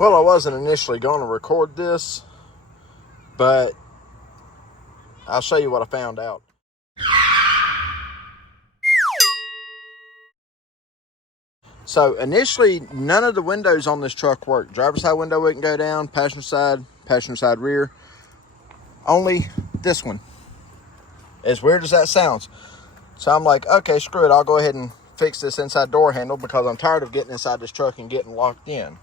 Well, I wasn't initially going to record this, but I'll show you what I found out. So initially, none of the windows on this truck worked. Driver's side window wouldn't go down, passenger side rear. Only this one. As weird as that sounds. So I'm like, okay, screw it. I'll go ahead and fix this inside door handle because I'm tired of getting inside this truck and getting locked in.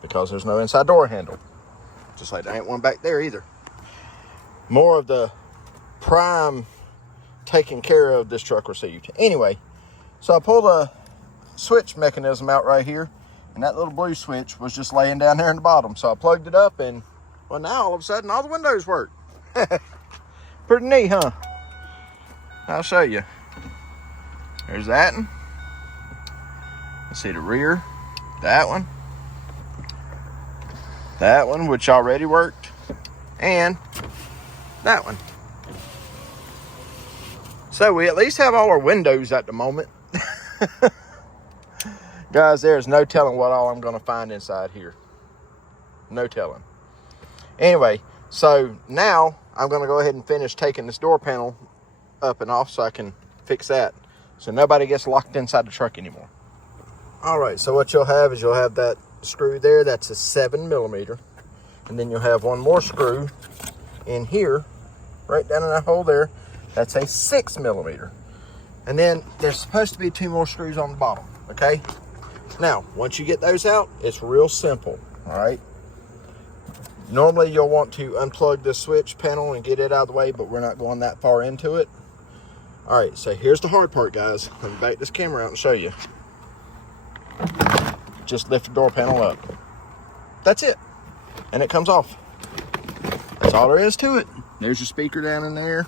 Because there's no inside door handle. Just like there ain't one back there either. More of the prime taking care of this truck received. Anyway, so I pulled a switch mechanism out right here, and that little blue switch was just laying down there in the bottom. So I plugged it up, and well, now all of a sudden all the windows work. Pretty neat, huh? I'll show you. There's that one. Let's see the rear. That one, which already worked, and that one. So we at least have all our windows at the moment. Guys, there's no telling what all I'm going to find inside here. No telling. Anyway, so now I'm going to go ahead and finish taking this door panel up and off so I can fix that. So nobody gets locked inside the truck anymore. All right, so what you'll have is you'll have that screw there. That's a 7mm. And then you'll have one more screw in here, right down in that hole there. That's a 6mm. And then there's supposed to be 2 more screws on the bottom, okay? Now, once you get those out, it's real simple, all right? Normally, you'll want to unplug the switch panel and get it out of the way, but we're not going that far into it. All right, so here's the hard part, guys. Let me back this camera out and show you. Just lift the door panel up. That's it. And it comes off. That's all there is to it. There's your speaker down in there.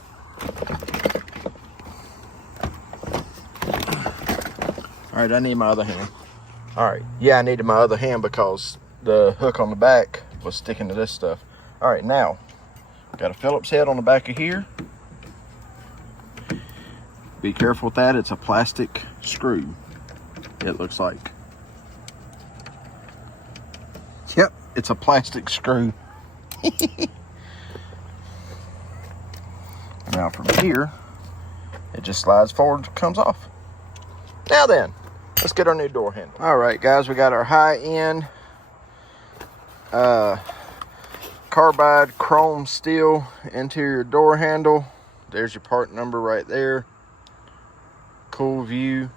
All right, I need my other hand. All right, yeah, I needed my other hand because the hook on the back was sticking to this stuff. All right, now, got a Phillips head on the back of here. Be careful with that. It's a plastic screw, it looks like. Yep, it's a plastic screw. Now from here, it just slides forward, comes off. Now then, let's get our new door handle. All right, guys, we got our high-end carbide chrome steel interior door handle. There's your part number right there. Cool view.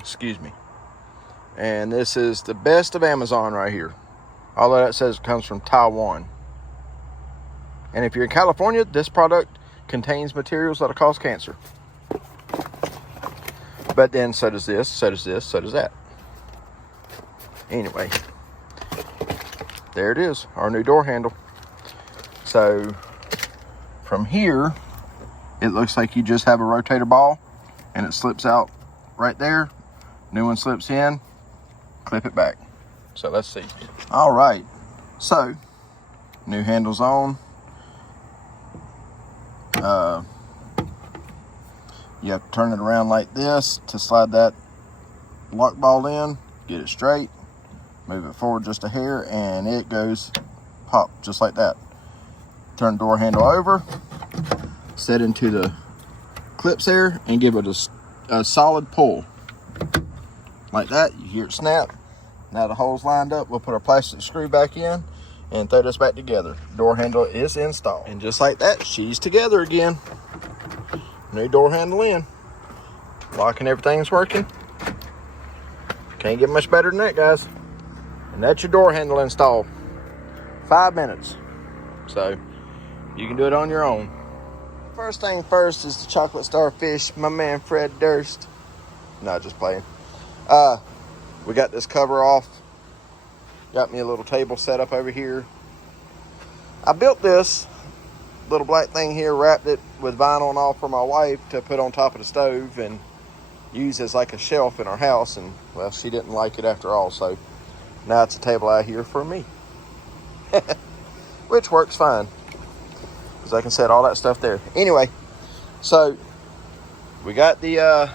Excuse me. And this is the best of Amazon right here. All of that says it comes from Taiwan. And if you're in California, this product contains materials that'll cause cancer. But then so does this, so does this, so does that. Anyway, there it is, our new door handle. So from here, it looks like you just have a rotator ball and it slips out right there. New one slips in, clip it back. So let's see. All right, so new handle's on. You have to turn it around like this to slide that lock ball in, get it straight, move it forward just a hair, and it goes pop just like that. Turn the door handle over, set into the clips there, and give it a solid pull. Like that, you hear it snap. Now the hole's lined up, we'll put our plastic screw back in and throw this back together. Door handle is installed. And just like that, she's together again. New door handle in. Lock and everything's working. Can't get much better than that, guys. And that's your door handle installed. 5 minutes. So you can do it on your own. First thing first is the chocolate starfish, my man Fred Durst. No, just playing. We got this cover off. Got me a little table set up over here. I built this little black thing here, wrapped it with vinyl and all for my wife to put on top of the stove and use as like a shelf in our house. And well, she didn't like it after all, so now it's a table out here for me. Which works fine, because I can set all that stuff there. Anyway, so we got the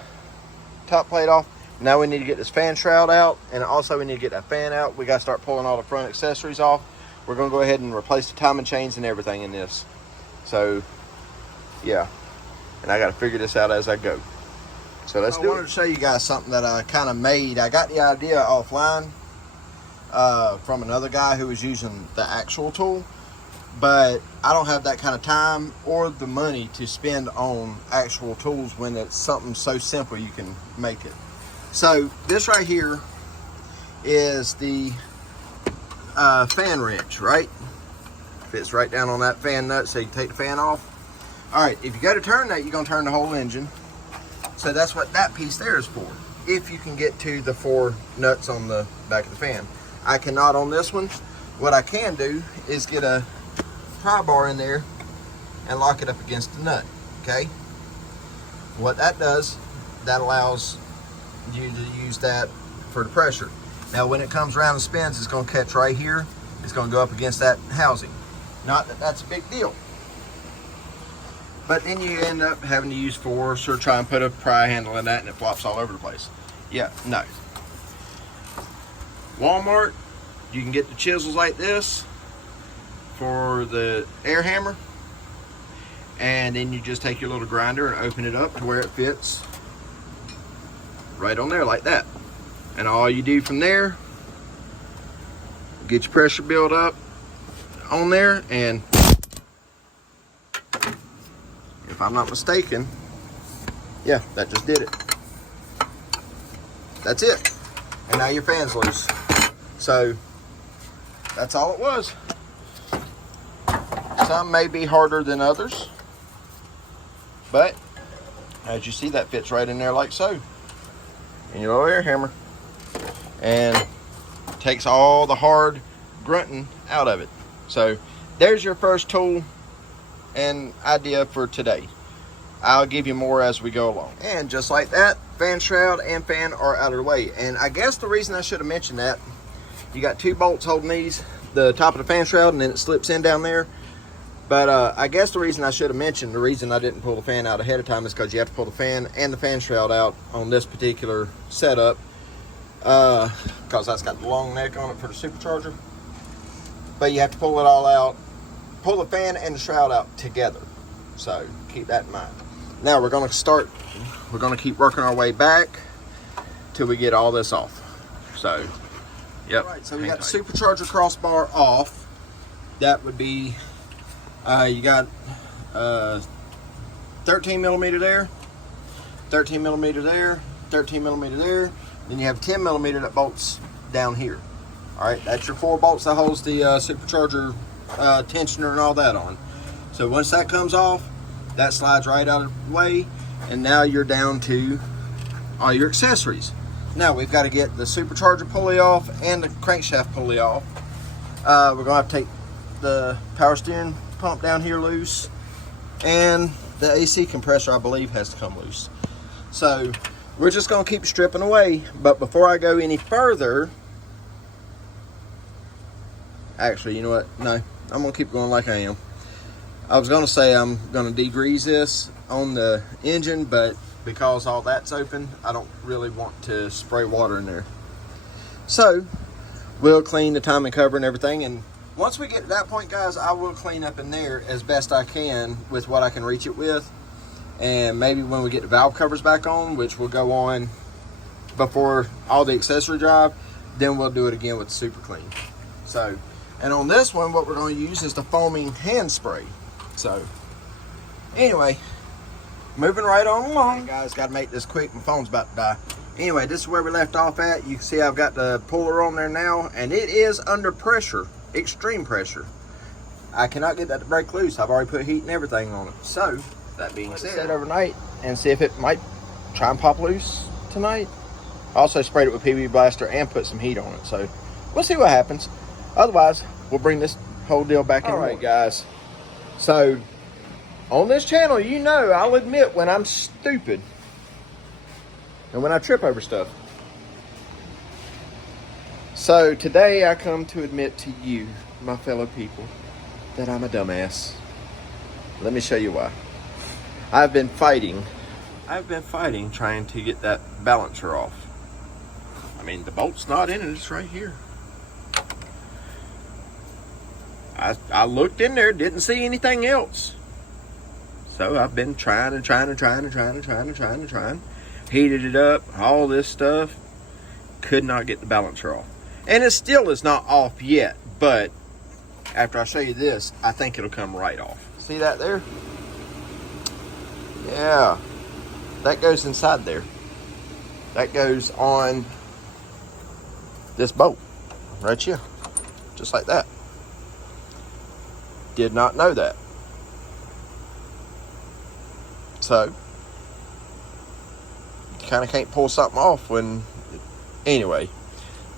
top plate off. Now we need to get this fan shroud out, and also we need to get that fan out. We got to start pulling all the front accessories off. We're going to go ahead and replace the timing chains and everything in this. So, yeah. And I got to figure this out as I go. So let's do it. I wanted to show you guys something that I kind of made. I got the idea offline from another guy who was using the actual tool. But I don't have that kind of time or the money to spend on actual tools when it's something so simple you can make it. So this right here is the fan wrench, right? Fits right down on that fan nut, so you take the fan off. All right, if you go to turn that, you're gonna turn the whole engine. So that's what that piece there is for. If you can get to the 4 nuts on the back of the fan. I cannot on this one. What I can do is get a pry bar in there and lock it up against the nut, okay? What that does, that allows you to use that for the pressure. Now when it comes around and spins, it's going to catch right here. It's going to go up against that housing. Not that that's a big deal, but then you end up having to use force or try and put a pry handle in that and it flops all over the place. Yeah, no. Walmart, you can get the chisels like this for the air hammer, and then you just take your little grinder and open it up to where it fits right on there like that. And all you do from there, get your pressure build up on there, and if I'm not mistaken, yeah, that just did it. That's it. And now your fan's loose. So that's all it was. Some may be harder than others, but as you see, that fits right in there like so. And your little air hammer, and takes all the hard grunting out of it. So there's your first tool and idea for today. I'll give you more as we go along. And just like that, fan shroud and fan are out of the way. And I guess the reason I should have mentioned that, you got 2 bolts holding these, the top of the fan shroud, and then it slips in down there. But I guess the reason I should have mentioned, the reason I didn't pull the fan out ahead of time is because you have to pull the fan and the fan shroud out on this particular setup, because that's got the long neck on it for the supercharger. But you have to pull it all out, pull the fan and the shroud out together. So keep that in mind. Now we're going to keep working our way back till we get all this off. So, yep. All right, so we got the supercharger crossbar off. That would be, you got 13 millimeter there, 13 millimeter there, 13 millimeter there. Then you have 10 millimeter that bolts down here. All right, that's your 4 bolts that holds the supercharger tensioner and all that on. So once that comes off, that slides right out of the way, and now you're down to all your accessories. Now we've got to get the supercharger pulley off and the crankshaft pulley off. We're going to have to take the power steering pump down here loose, and the AC compressor, I believe, has to come loose. So we're just going to keep stripping away. But before I go any further, actually, you know what? No, I'm going to keep going like I am. I was going to say I'm going to degrease this on the engine, but because all that's open, I don't really want to spray water in there. So we'll clean the timing cover and everything, and once we get to that point, guys, I will clean up in there as best I can with what I can reach it with. And maybe when we get the valve covers back on, which will go on before all the accessory drive, then we'll do it again with the super clean. So, and on this one, what we're going to use is the foaming hand spray. So anyway, moving right on along. Okay, guys, got to make this quick. My phone's about to die. Anyway, this is where we left off at. You can see I've got the puller on there now, and it is under pressure, extreme pressure. I cannot get that to break loose. I've already put heat and everything on it. So that being said, set overnight and see if it might try and pop loose tonight. I also sprayed it with PB Blaster and put some heat on it. So we'll see what happens. Otherwise, we'll bring this whole deal back in. All right, guys. So on this channel, you know, I'll admit when I'm stupid and when I trip over stuff. So today I come to admit to you, my fellow people, that I'm a dumbass. Let me show you why. I've been fighting trying to get that balancer off. mean, the bolt's not in it, it's right here. I looked in there, didn't see anything else. So I've been trying. Heated it up, all this stuff. Could not get the balancer off. And it still is not off yet, but after I show you this, I think it'll come right off. See that there? Yeah. That goes inside there. That goes on this bolt right here. Just like that. Did not know that. So, you kind of can't pull something off when... Anyway.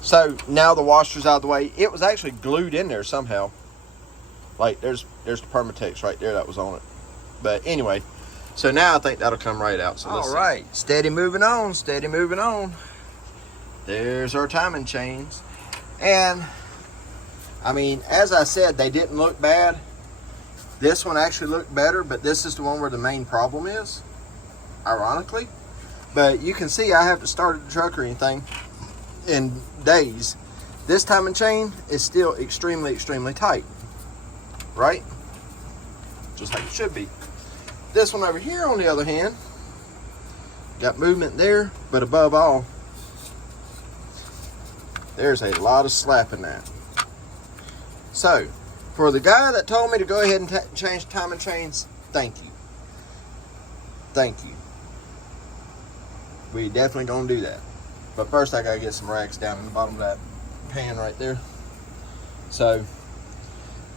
So, now the washer's out of the way. It was actually glued in there somehow. Like, there's the Permatex right there that was on it. But anyway, so now I think that'll come right out. So all right, steady moving on, steady moving on. There's our timing chains. And, I mean, as I said, they didn't look bad. This one actually looked better, but this is the one where the main problem is, ironically. But you can see I haven't started the truck or anything in days. This timing chain is still extremely, extremely tight. Right? Just like it should be. This one over here, on the other hand, got movement there, but above all, there's a lot of slap in that. So, for the guy that told me to go ahead and change timing chains, thank you. Thank you. We definitely gonna do that. But first I gotta get some rags down in the bottom of that pan right there. So,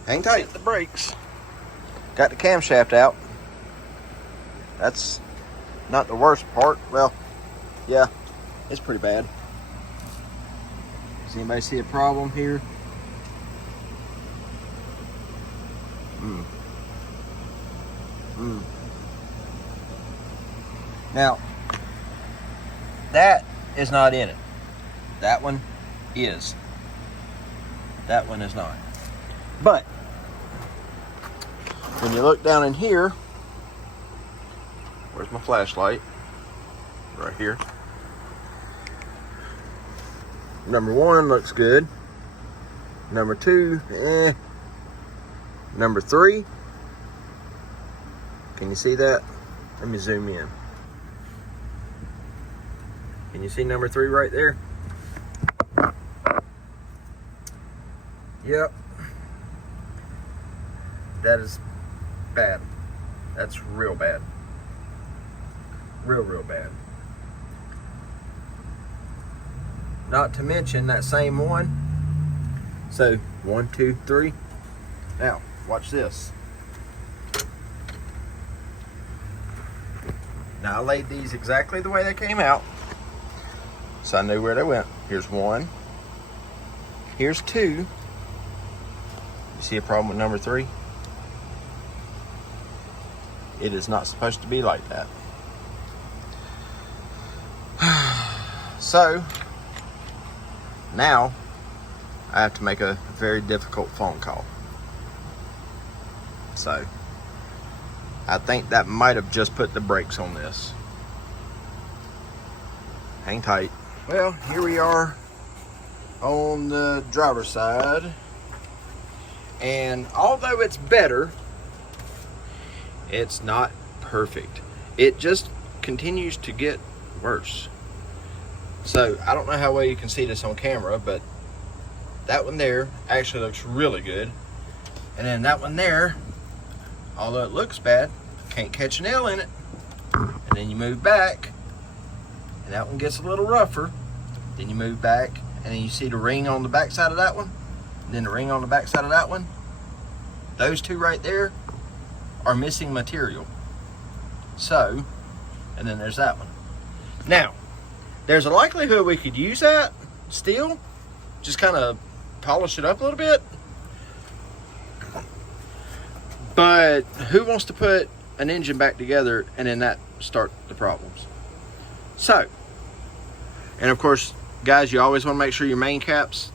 hang tight. The brakes. Got the camshaft out. That's not the worst part. Well, yeah, it's pretty bad. Does anybody see a problem here? Now, that is not in it. That one is. That one is not. But when you look down in here, where's my flashlight? Right here. Number 1 looks good. Number 2, Number 3, can you see that? Let me zoom in. Can you see number 3 right there? Yep. That is bad. That's real bad. Real bad. Not to mention that same one. So, 1, 2, 3. Now, watch this. Now, I laid these exactly the way they came out, so I knew where they went. Here's 1. Here's 2. You see a problem with number 3? It is not supposed to be like that. So, now, I have to make a very difficult phone call. So, I think that might have just put the brakes on this. Hang tight. Well, here we are on the driver's side. And although it's better, it's not perfect. It just continues to get worse. So, I don't know how well you can see this on camera, but that one there actually looks really good. And then that one there, although it looks bad, can't catch a nail in it. And then you move back, and that one gets a little rougher. Then you move back, and then you see the ring on the back side of that one, and then the ring on the back side of that one. Those two right there are missing material. So, and then there's that one. Now, there's a likelihood we could use that still, just kind of polish it up a little bit. But who wants to put an engine back together and then that start the problems? So, and of course, guys, you always want to make sure your main caps,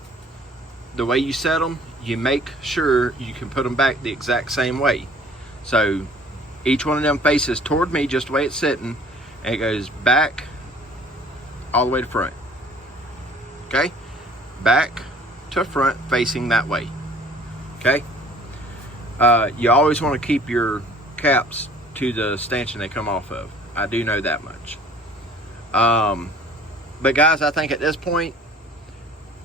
the way you set them, you make sure you can put them back the exact same way. So, each one of them faces toward me just the way it's sitting, and it goes back all the way to front. Okay, back to front facing that way. Okay, you always want to keep your caps to the stanchion they come off of. I do know that much. But guys, I think at this point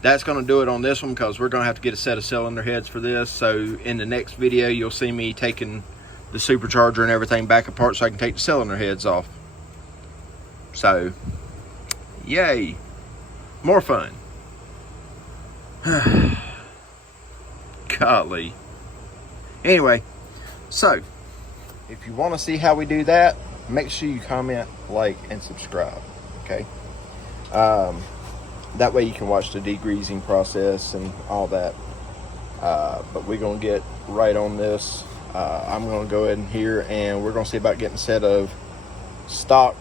that's going to do it on this one, because we're going to have to get a set of cylinder heads for this. So in the next video, you'll see me taking the supercharger and everything back apart so I can take the cylinder heads off. So, yay, more fun. Golly. Anyway, so if you want to see how we do that, make sure you comment, like, and subscribe. Okay. That way you can watch the degreasing process and all that. But we're gonna get right on this. I'm gonna go ahead and here, and we're gonna see about getting a set of stock.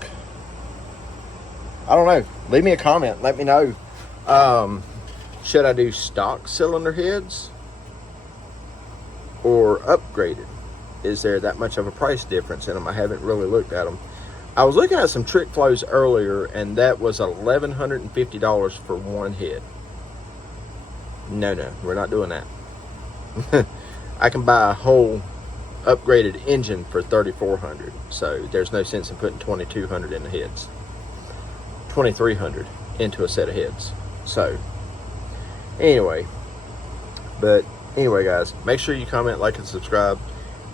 I don't know. Leave me a comment. Let me know. Should I do stock cylinder heads or upgraded? Is there that much of a price difference in them? I haven't really looked at them. I was looking at some Trick Flows earlier, and that was $1,150 for one head. No, we're not doing that. I can buy a whole upgraded engine for $3,400, so there's no sense in putting $2,200 in the heads. $2,300 into a set of heads. So anyway, guys, make sure you comment, like, and subscribe.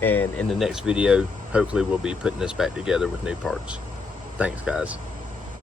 And in the next video, hopefully we'll be putting this back together with new parts. Thanks, guys.